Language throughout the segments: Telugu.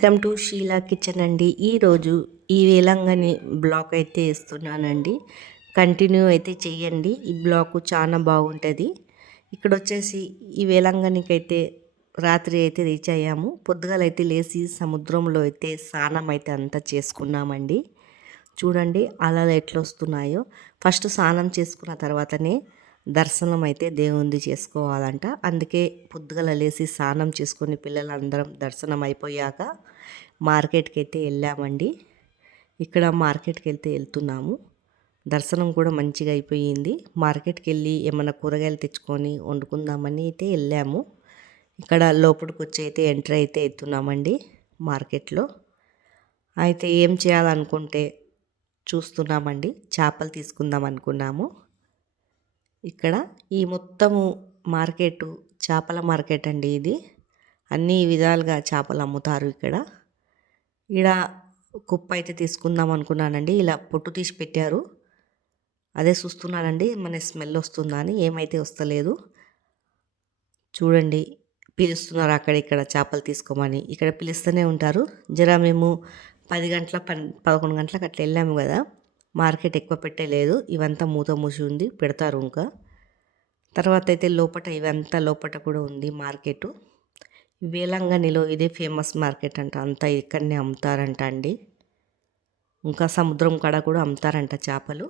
వెల్కమ్ టు షీలా కిచెన్ అండి. ఈరోజు ఈ వేలంగిని బ్లాక్ అయితే వేస్తున్నానండి. కంటిన్యూ అయితే చెయ్యండి. ఈ బ్లాక్ చాలా బాగుంటుంది. ఇక్కడ వచ్చేసి ఈ వేలంగినికి అయితే రాత్రి అయితే రీచ్ అయ్యాము. పొద్దుగాలైతే లేచి సముద్రంలో అయితే స్నానం అయితే అంతా చేసుకున్నామండి. చూడండి అలలు ఎట్లా వస్తున్నాయో. ఫస్ట్ స్నానం చేసుకున్న తర్వాతనే దర్శనం అయితే దేవుంది చేసుకోవాలంట. అందుకే పొద్దుగల లేచి స్నానం చేసుకొని పిల్లలందరం దర్శనం అయిపోయాక మార్కెట్కి అయితే వెళ్ళామండి. ఇక్కడ మార్కెట్కి వెళ్తున్నాము. దర్శనం కూడా మంచిగా అయిపోయింది. మార్కెట్కి వెళ్ళి ఏమైనా కూరగాయలు తెచ్చుకొని వండుకుందామని అయితే వెళ్ళాము. ఇక్కడ లోపలికి వచ్చి అయితే ఎంట్రీ అయితే అవుతున్నామండి మార్కెట్లో. అయితే ఏం చేయాలనుకుంటే చూస్తున్నామండి. చేపలు తీసుకుందాం అనుకున్నాము. ఇక్కడ ఈ మొత్తము మార్కెట్ చేపల మార్కెట్ అండి. ఇది అన్ని విధాలుగా చేపలు అమ్ముతారు. ఇక్కడ కుప్ప అయితే తీసుకుందాం అనుకున్నానండి. ఇలా పొట్టు తీసి పెట్టారు. అదే చూస్తున్నానండి మన స్మెల్ వస్తుందా అని. ఏమైతే వస్తలేదు. చూడండి పిలుస్తున్నారు అక్కడ చేపలు తీసుకోమని. ఇక్కడ పిలుస్తూనే ఉంటారు. మేము 10 గంటల 11 గంటలకు అట్లా వెళ్ళాము కదా. మార్కెట్ ఎక్కువ పెట్టలేదు. ఇవంతా మూత మూసి ఉంది, పెడతారు ఇంకా. తర్వాత అయితే ఇవంతా లోపట కూడా ఉంది మార్కెట్. వేలంగినిలో ఇదే ఫేమస్ మార్కెట్ అంట. అంతా ఇక్కడనే అమ్ముతారంట అండి. ఇంకా సముద్రం కాడ కూడా అమ్ముతారంట చేపలు.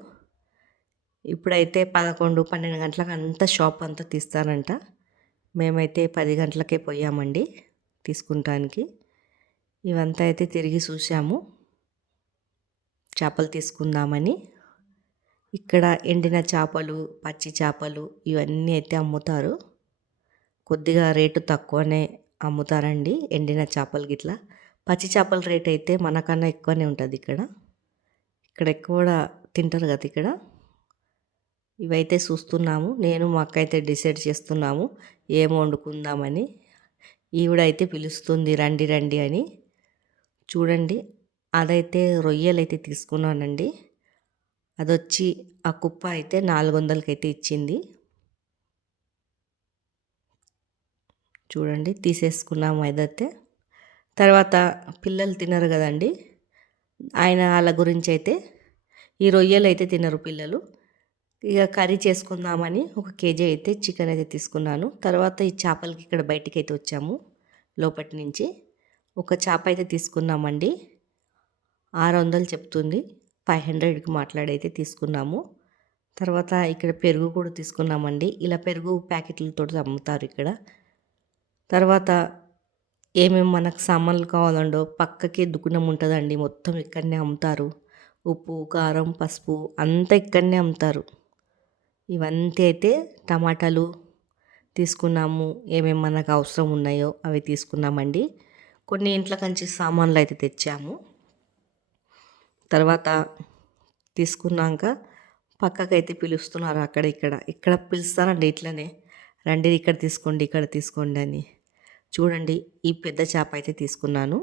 ఇప్పుడైతే 11, 12 గంటలకు అంతా షాప్ అంతా తీస్తారంట. మేమైతే 10 గంటలకే పోయామండి తీసుకుంటానికి. ఇవంతా అయితే తిరిగి చూసాము చేపలు తీసుకుందామని. ఇక్కడ ఎండిన చేపలు, పచ్చి చేపలు ఇవన్నీ అయితే అమ్ముతారు. కొద్దిగా రేటు తక్కువనే అమ్ముతారండి ఎండిన చేపలు గిట్లా. పచ్చి చేపల రేట్ అయితే మనకన్నా ఎక్కువనే ఉంటుంది ఇక్కడ ఎక్కువ తింటారు కదా ఇక్కడ. ఇవైతే చూస్తున్నాము. నేను మా అక్క అయితే డిసైడ్ చేస్తున్నాము ఏం వండుకుందామని. ఈవిడైతే పిలుస్తుంది రండి రండి అని. చూడండి అదైతే రొయ్యలు అయితే తీసుకున్నానండి. అదొచ్చి ఆ కుప్ప అయితే 400కి అయితే ఇచ్చింది. చూడండి తీసేసుకున్నాము అదైతే. తర్వాత పిల్లలు తినరు కదండి, వాళ్ళ గురించి అయితే ఈ రొయ్యలు అయితే తినరు పిల్లలు. ఇక కర్రీ చేసుకుందామని 1 కేజీ అయితే చికెన్ అయితే తీసుకున్నాను. తర్వాత ఈ చేపలకి ఇక్కడ బయటికి అయితే వచ్చాము లోపటి నుంచి. ఒక చేప అయితే తీసుకున్నామండి. 600 చెప్తుంది. 500కి మాట్లాడైతే తీసుకున్నాము. తర్వాత ఇక్కడ పెరుగు కూడా తీసుకున్నామండి. ఇలా పెరుగు ప్యాకెట్లతో అమ్ముతారు ఇక్కడ. తర్వాత ఏమేమి మనకు సామాన్లు కావాలండో పక్కకి దుకాణం ఉంటుందండి. మొత్తం ఇక్కడనే అమ్ముతారు. ఉప్పు, కారం, పసుపు అంతా ఇక్కడనే అమ్ముతారు. ఇవంతా అయితే టమాటాలు తీసుకున్నాము. ఏమేమి మనకు అవసరం ఉన్నాయో అవి తీసుకున్నామండి. కొన్ని ఇంట్లో కంచి సామాన్లు అయితే తెచ్చాము. తర్వాత తీసుకున్నాక పక్కకైతే పిలుస్తున్నారు ఇక్కడ పిలుస్తారండి ఇట్లనే. రండి ఇక్కడ తీసుకోండి అని. చూడండి ఈ పెద్ద చేప అయితే తీసుకున్నాను.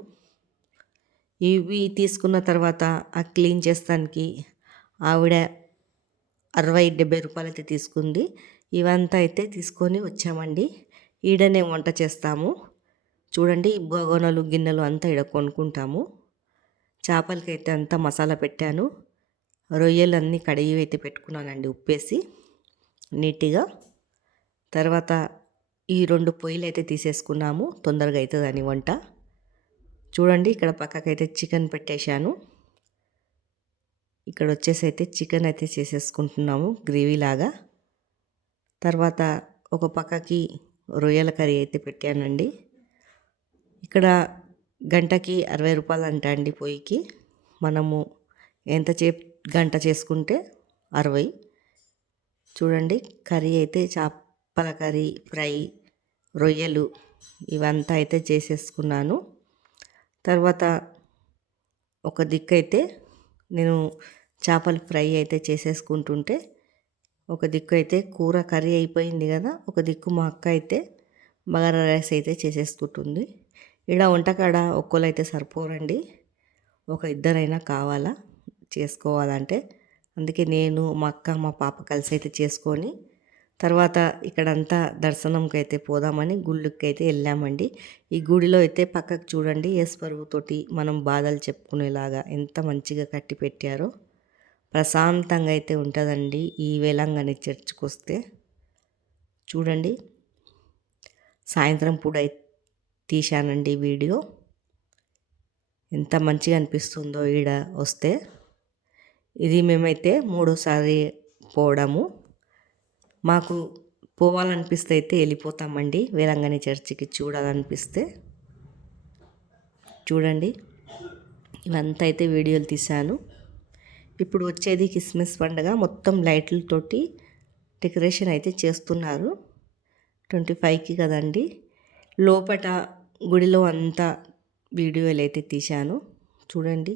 ఇవి తీసుకున్న తర్వాత ఆ క్లీన్ చేస్తానికి ఆవిడ 60-70 రూపాయలు అయితే తీసుకుంది. ఇవంతా అయితే తీసుకొని వచ్చామండి. ఈడనే వంట చేస్తాము. చూడండి బగోనలు గిన్నెలు అంతా ఈడ కొనుక్కుంటాము. చేపలకి అయితే అంతా మసాలా పెట్టాను. రొయ్యలు అన్నీ కడిగి అయితే పెట్టుకున్నానండి ఉప్పేసి నీట్గా. తర్వాత ఈ 2 పొయ్యిలు అయితే తీసేసుకున్నాము, తొందరగా అవుతుందని వంట. చూడండి ఇక్కడ పక్కకైతే చికెన్ పెట్టేశాను. ఇక్కడ వచ్చేసి అయితే చికెన్ అయితే చేసేసుకుంటున్నాము గ్రేవీ లాగా. తర్వాత ఒక పక్కకి రొయ్యల కర్రీ అయితే పెట్టానండి. ఇక్కడ గంటకి 60 రూపాయలు అంట అండి పొయ్యికి. మనము గంట చేసుకుంటే 60. చూడండి కర్రీ అయితే చేపల కర్రీ, ఫ్రై, రొయ్యలు ఇవంతా అయితే చేసేసుకున్నాను. తర్వాత ఒక దిక్కైతే నేను చేపల ఫ్రై అయితే చేసేసుకుంటుంటే, ఒక దిక్కు అయితే కూర కర్రీ అయిపోయింది కదా, ఒక దిక్కు మా అక్క అయితే బగారా రైస్ అయితే చేసేసుకుంటుంది. ఇక్కడ వంటకాడ ఒక్కరు అయితే సరిపోరండి, ఒక ఇద్దరైనా కావాలా చేసుకోవాలంటే. అందుకే నేను మా అక్క మా పాప కలిసి అయితే చేసుకొని తర్వాత ఇక్కడంతా దర్శనంకి అయితే పోదామని గుళ్ళకి అయితే వెళ్ళామండి. ఈ గుడిలో అయితే పక్కకు చూడండి ఏసుపరుగుతోటి మనం బాధలు చెప్పుకునేలాగా ఎంత మంచిగా కట్టి పెట్టారో. ప్రశాంతంగా అయితే ఉంటుందండి ఈ వేలంగణి చర్చ్కి వస్తే. చూడండి సాయంత్రం పూట తీశానండి వీడియో. ఎంత మంచిగా అనిపిస్తుందో ఈడ వస్తే. ఇది మేమైతే మూడోసారి పోవడము. మాకు పోవాలనిపిస్తే అయితే వెళ్ళిపోతామండి వేలంగణి చర్చికి చూడాలనిపిస్తే. చూడండి ఇవంతా అయితే వీడియోలు తీశాను. ఇప్పుడు వచ్చేది క్రిస్మస్ పండుగ. మొత్తం లైట్లతోటి డెకరేషన్ అయితే చేస్తున్నారు. 25కి కదండి. లోపట గుడిలో అంతా వీడియోలు అయితే తీశాను. చూడండి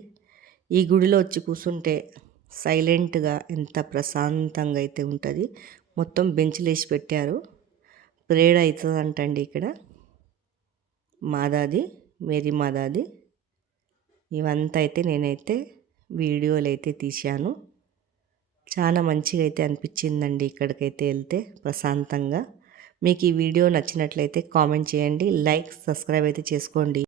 ఈ గుడిలో వచ్చి కూర్చుంటే సైలెంట్గా ఎంత ప్రశాంతంగా అయితే ఉంటుంది. మొత్తం బెంచ్లు వేసి పెట్టారు. ప్రేయర్ అవుతుందంటండి ఇక్కడ. మాదాది, మేరీ మాదాది. ఇవంతా అయితే నేనైతే వీడియోలు అయితే తీశాను. చాలా మంచిగా అయితే అనిపించిందండి ఇక్కడికైతే వెళ్తే ప్రశాంతంగా. మీకు ఈ వీడియో నచ్చినట్లయితే కామెంట్ చేయండి, లైక్, సబ్స్క్రైబ్ అయితే చేసుకోండి.